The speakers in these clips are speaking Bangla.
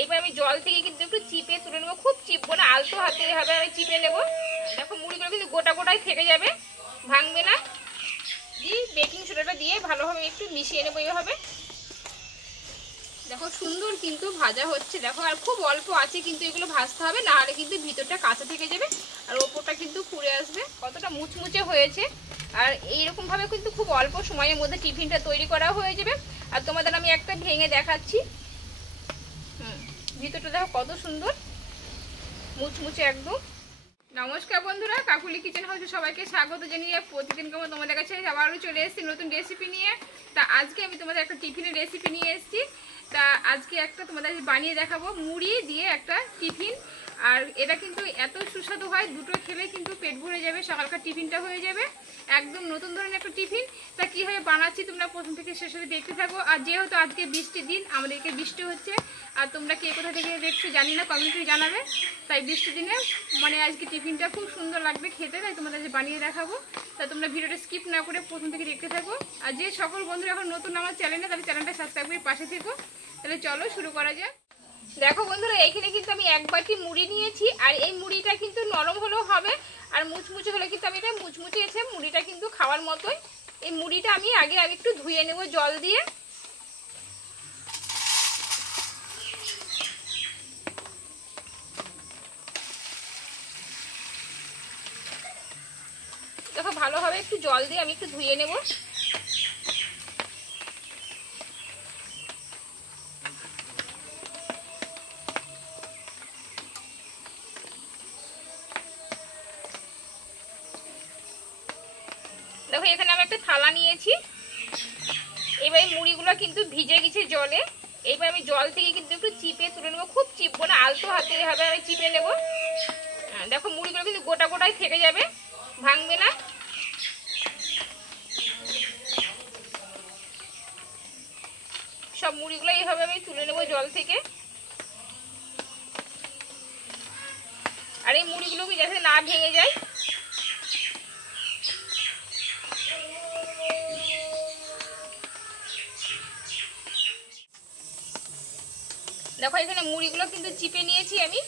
এইবার আমি জল থেকে কিন্তু একটু চিপে তুলে নেবো, খুব চিপবো না, আলতো হাতে এভাবে আমি চিপে নেবো। দেখো মুড়িগুলো কিন্তু গোটা গোটাই থেকে যাবে, ভাঙবে না। দিয়ে বেকিং সোডাটা দিয়ে ভালোভাবে একটু মিশিয়ে নেবো এইভাবে। দেখো সুন্দর কিন্তু ভাজা হচ্ছে, দেখো আর খুব অল্প আছে কিন্তু এগুলো ভাজতে হবে, না হলে কিন্তু ভিতরটা কাঁচা থেকে যাবে আর ওপরটা কিন্তু পুড়ে আসবে। কতটা মুচমুচে হয়েছে, আর এইরকম ভাবে কিন্তু খুব অল্প সময়ের মধ্যে টিফিনটা তৈরি করা হয়ে যাবে। আর তোমাদের আমি একটা ভেঙে দেখাচ্ছি। ভিতরটা দেখো কত সুন্দর মুচমুচে একদম। নমস্কার বন্ধুরা, কাকুলি কিচেন হাউসে সবাইকে স্বাগত জানিয়ে প্রতিদিন কেমন তোমাদের কাছে আবারও চলে এসেছি নতুন রেসিপি নিয়ে। তা আজকে আমি তোমাদের একটা টিফিনের রেসিপি নিয়ে এসেছি। তা আজকে একটা তোমাদের বানিয়ে দেখাবো মুড়ি দিয়ে একটা টিফিন। আর এটা কিন্তু এত সুস্বাদু হয়, দুটো খেলে কিন্তু পেট ভরে যাবে, সকালকার টিফিনটা হয়ে যাবে, একদম নতুন ধরনের একটা টিফিন। তা কীভাবে বানাচ্ছি তোমরা প্রথম থেকে শেষ অবধি দেখতে থাকো। আর যেহেতু আজকে বৃষ্টির দিন, আমাদেরকে বৃষ্টি হচ্ছে, আর তোমরা কে কোথা থেকে দেখছো জানি না, কমেন্টে জানাবে। তাই বৃষ্টির দিনে মানে আজকে টিফিনটা খুব সুন্দর লাগবে খেতে, তাই তোমাদের বানিয়ে দেখাবো। তা তোমরা ভিডিওটা স্কিপ না করে প্রথম থেকে দেখতে থাকো। আর যে সকল বন্ধুরা এখন নতুন আমার চ্যানেলে, তাহলে চ্যানেলটা সাবস্ক্রাইব করে পাশে থেকো। তাহলে চলো শুরু করা যাক। দেখো বন্ধুরা, এইখানে কিন্তু আমি এক বাটি মুড়ি নিয়েছি, আর এই মুড়িটা কিন্তু নরম হলেও হবে, আর মুচমুচে হলে কিন্তু আমি এটা মুচমুচে এসে মুড়িটা কিন্তু খাওয়ার মতোই। এই মুড়িটা আমি আগে একটু ধুয়ে নেব জল দিয়ে। দেখো ভালোভাবে একটু জল দিয়ে আমি একটু ধুয়ে নেব। দেখো এখানে আমি একটা থালা নিয়েছি, এবার মুড়িগুলো কিন্তু ভিজে গেছে জলে। এইবার আমি জল থেকে কিন্তু একটু চিপে তুলে নেবো, খুব চিপবো না, আলতো হাতে এভাবে আমি চিপে নেব। দেখো মুড়িগুলো কিন্তু গোটা গোটাই থেকে যাবে, ভাঙবে না। সব মুড়িগুলো এইভাবে আমি তুলে নেবো জল থেকে। আর এই মুড়িগুলো যাতে না ভেঙে যায়। দেখো এখানে মুড়িগুলো কিন্তু চিপে নিয়েছি আমি,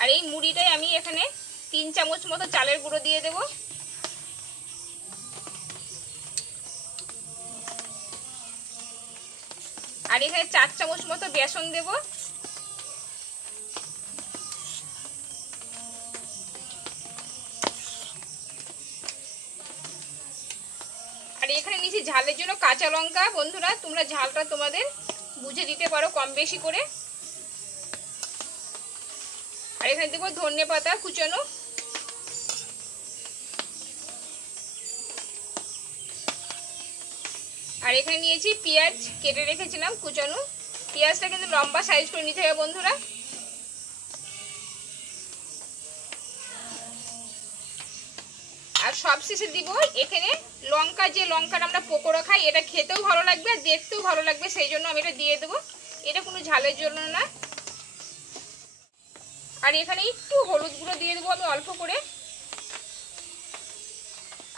আর এই মুড়িটাই আমি এখানে 3 চামচ মতো চালের গুঁড়ো দিয়ে দেব। আর এখানে 4 চামচ মতো বেসন দেব। আর এখানে নিচে ঝালের জন্য কাঁচা লঙ্কা। বন্ধুরা তোমরা ঝালটা তোমাদের বুঝে দিতে পারো কম বেশি করে। আর এখানে দেবো ধনে পাতা কুচানো। আর এখানে নিয়েছি পেঁয়াজ, কেটে রেখেছিলাম কুচানো। পেঁয়াজটা কিন্তু লম্বা সাইজ করে নিতে হবে বন্ধুরা। আর সবশেষে দিব এখানে লঙ্কা, যে লঙ্কাটা আমরা পকোড়া খাই, এটা খেতেও ভালো লাগবে আর দেখতেও ভালো লাগবে, সেই জন্য আমি এটা দিয়ে দেবো। এটা কোনো ঝালের জন্য না। আর এখানে একটু হলুদ গুঁড়ো দিয়ে দেবো আমি অল্প করে।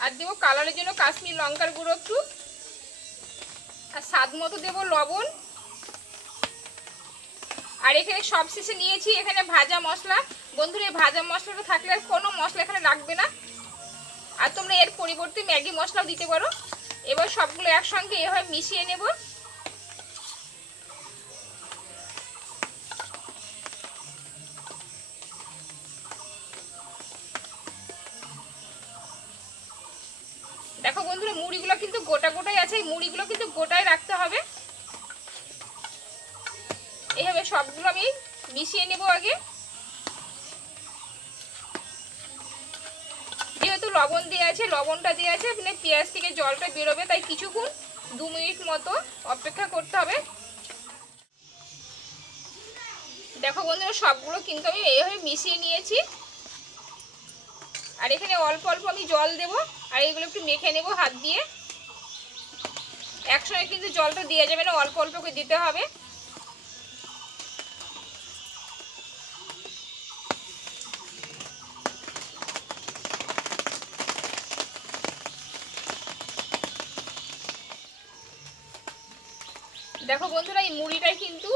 আর দেবো কালারের জন্য কাশ্মীর লঙ্কার গুঁড়ো একটু। আর স্বাদ মতো দেবো লবণ। আর এখানে সবশেষে নিয়েছি এখানে ভাজা মশলা। বন্ধুরা এই ভাজা মশলাটা থাকলে আর কোনো মশলা এখানে লাগবে না, আর তোমরা এর পরিবর্তে ম্যাগি মশলাও দিতে পারো। এবার সবগুলো একসঙ্গে এভাবে মিশিয়ে নেব। দেখো বন্ধুরা মুড়িগুলো কিন্তু গোটা গোটাই আছে, এই মুড়িগুলো কিন্তু গোটাই রাখতে হবে। এইভাবে সবগুলো আমি মিশিয়ে নেব আগে। যেহেতু লবণ দিয়ে আছে, লবণটা দিয়ে আছে, মানে পেঁয়াজ থেকে জলটা বেরোবে, তাই কিছুক্ষণ 2 মিনিট মতো অপেক্ষা করতে হবে। দেখো বন্ধুরা সবগুলো কিন্তু আমি এইভাবে মিশিয়ে নিয়েছি। আর এখানে অল্প অল্প আমি জল দেব, আর এগুলো একটু মেখে নেব হাত দিয়ে। একসঙ্গে কিন্তু জলটা দেওয়া যাবে না, অল্প অল্প করে দিতে হবে। দেখো বন্ধুরা, এই মুড়িটাই কিন্তু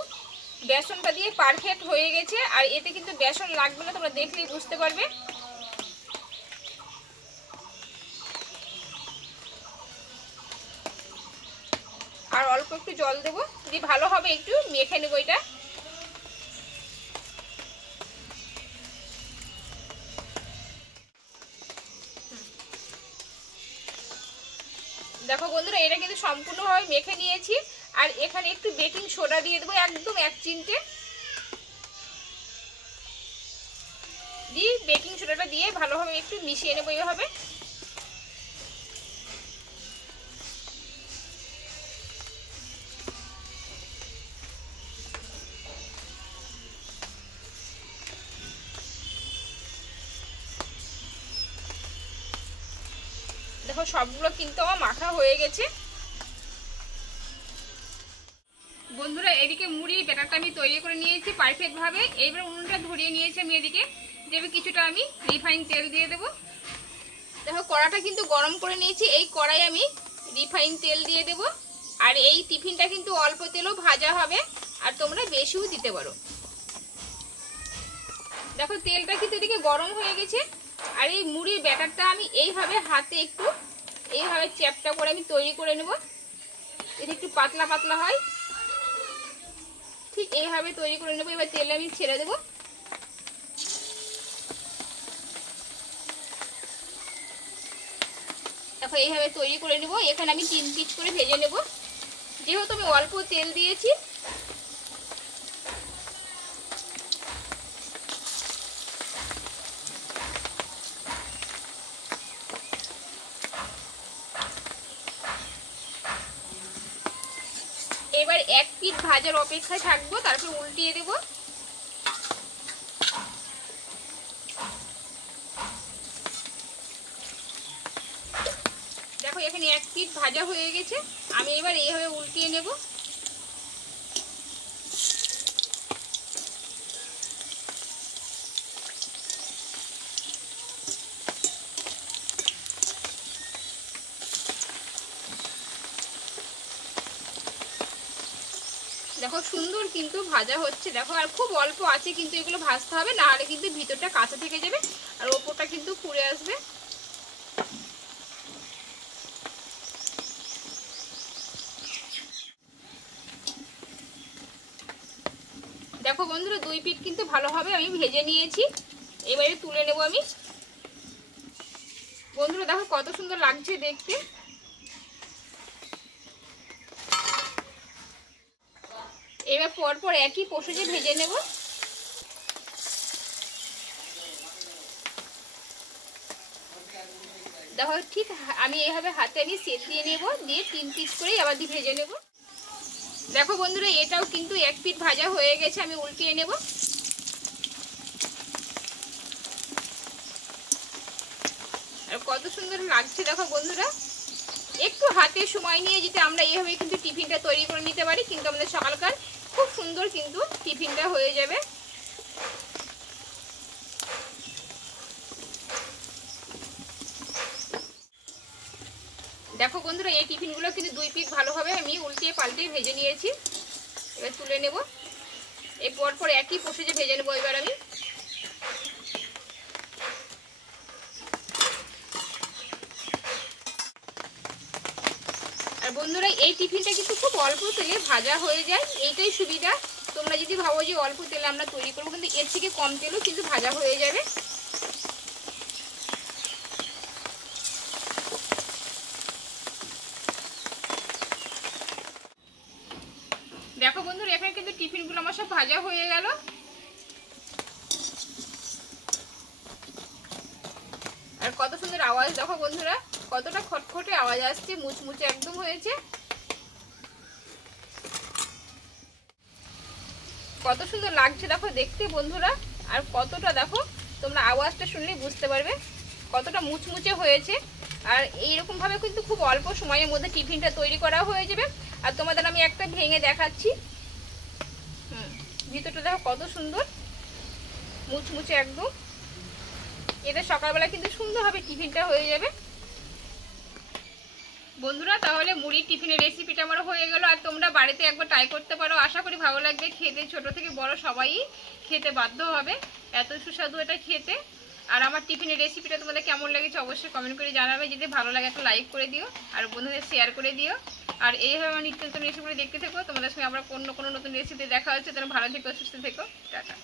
বেসনটা দিয়ে পারফেক্ট হয়ে গেছে। আর এতে কিন্তু বেসন লাগবে না, তোমরা দেখলেই বুঝতে পারবে। আর অল্প একটু জল দেবো, দিয়ে ভালোভাবে একটু মেখে নেবো এটা। দেখো বন্ধুরা, এটা কিন্তু সম্পূর্ণভাবে মেখে নিয়েছি। আর এখানে একটু বেকিং সোডা দিয়ে দেবো, একদম 1 চিমটে দিয়ে বেকিং সোডাটা দিয়ে ভালোভাবে একটু মিশিয়ে নেবো এইভাবে। দেখো সবগুলো কিন্তু আমার মাখা হয়ে গেছে। বন্ধুরা, এদিকে মুড়ির ব্যাটারটা আমি তৈরি করে নিয়েছি পারফেক্টভাবে। এইবার উনুনটা ধরিয়ে নিয়েছি আমি এদিকে। দেবে কিছুটা আমি রিফাইন তেল দিয়ে দেবো। দেখো কড়াটা কিন্তু গরম করে নিয়েছি, এই কড়াই আমি রিফাইন তেল দিয়ে দেবো। আর এই টিফিনটা কিন্তু অল্প তেলেও ভাজা হবে, আর তোমরা বেশিও দিতে পারো। দেখো তেলটা কিন্তু এদিকে গরম হয়ে গেছে। আর এই মুড়ির ব্যাটারটা আমি এইভাবে হাতে একটু এইভাবে চ্যাপটা করে আমি তৈরি করে নেব। এটা একটু পাতলা পাতলা হয়, ঠিক এইভাবে তৈরি করে নেবো। এবার তেলে আমি ছেড়ে দেবো। দেখো এইভাবে তৈরি করে নেব। এখানে আমি 3 পিস করে ভেজে নেব, যেহেতু আমি অল্প তেল দিয়েছি। এবার 1 পিস ভাজার অপেক্ষায় থাকবো, তারপর উল্টিয়ে দেবো। দেখো এখানে 1 পিস ভাজা হয়ে গেছে, আমি এবার এইভাবে উল্টিয়ে নেব। দেখো সুন্দর কিন্তু ভাজা হচ্ছে। দেখো আর খুব অল্প আছে কিন্তু এগুলো ভাজতে হবে, না হলে কিন্তু ভিতরটা কাঁচা থেকে যাবে আর ওপরটা কিন্তু পুড়ে আসবে। দেখো বন্ধুরা, 2 পিস কিন্তু ভালোভাবে আমি ভেজে নিয়েছি। এবারে তুলে নেব আমি। বন্ধুরা দেখো কত সুন্দর লাগছে দেখতে। এবার পরপর একই প্রসেসে ভেজে নেব। দেখো ঠিক আমি এইভাবে হাতে আমি সেট দিয়ে নেব, দিয়ে 3 পিস করে আবার দিয়ে ভেজে নেব। দেখো বন্ধুরা, এটাও কিন্তু 1 পিস ভাজা হয়ে গেছে, আমি উল্টিয়ে নেব। আর কত সুন্দর লাগছে দেখো বন্ধুরা। একটু হাতে সময় নিয়ে যদি আমরা এইভাবে কিন্তু টিফিনটা তৈরি করে নিতে পারি, কিন্তু আমাদের সকালকার খুব সুন্দর কিন্তু টিফিনটা হয়ে যাবে। দেখো বন্ধুরা, এই টিফিনগুলো কিন্তু 2 পিস ভালোভাবে আমি উল্টিয়ে পাল্টিয়ে ভেজে নিয়েছি। এবার তুলে নেব। এই পরপর একই প্রসেসে ভেজে নেব এবার আমি। আর বন্ধুরা, এই টিফিনটা কিন্তু খুব অল্প তেলে ভাজা হয়ে যায়, এইটাই সুবিধা। তোমরা যদি ভাবো যে অল্প তেলে আমরা তৈরি করবো, কিন্তু এর থেকে কম তেলেও কিন্তু ভাজা হয়ে যাবে। দেখো বন্ধুরা, এখানে কিন্তু টিফিনগুলো আমার সব ভাজা হয়ে গেল। আর কত সুন্দর আওয়াজ দেখো বন্ধুরা, কতটা খটখটে আওয়াজ আসছে, মুচমুচে একদম হয়েছে। কত সুন্দর লাগছে দেখো দেখতে বন্ধুরা। আর কতটা দেখো, তোমরা আওয়াজটা শুনলেই বুঝতে পারবে কতটা মুচমুচে হয়েছে। আর এইরকম ভাবে কিন্তু খুব অল্প সময়ের মধ্যে টিফিনটা তৈরি করা হয়ে যাবে। আর তোমাদের আমি একটা ভেঙে দেখাচ্ছি। ভিতরটা দেখো কত সুন্দর মুচমুচে একদম। এটা সকালবেলা কিন্তু সুন্দরভাবে টিফিনটা হয়ে যাবে। বন্ধুরা তাহলে মুড়ির টিফিনের রেসিপিটা আমার হয়ে গেল। আর তোমরা বাড়িতে একবার ট্রাই করতে পারো, আশা করি ভালো লাগবে। খেতে ছোট থেকে বড় সবাই খেতে বাধ্য হবে, এত সুস্বাদু এটা খেতে। আর আমার টিফিনের রেসিপিটা তোমাদের কেমন লেগেছে অবশ্যই কমেন্ট করে জানাবে। যদি ভালো লাগে একটা লাইক করে দিও আর বন্ধুদের শেয়ার করে দিও। আর এইভাবে আমার নিত্য নতুন রেসিপিগুলো দেখতে থেকো। তোমাদের সঙ্গে আমরা কোনো নতুন রেসিপি দেখা হচ্ছে। তোমরা ভালো থেকো, সুস্থ থেকো, টাটা।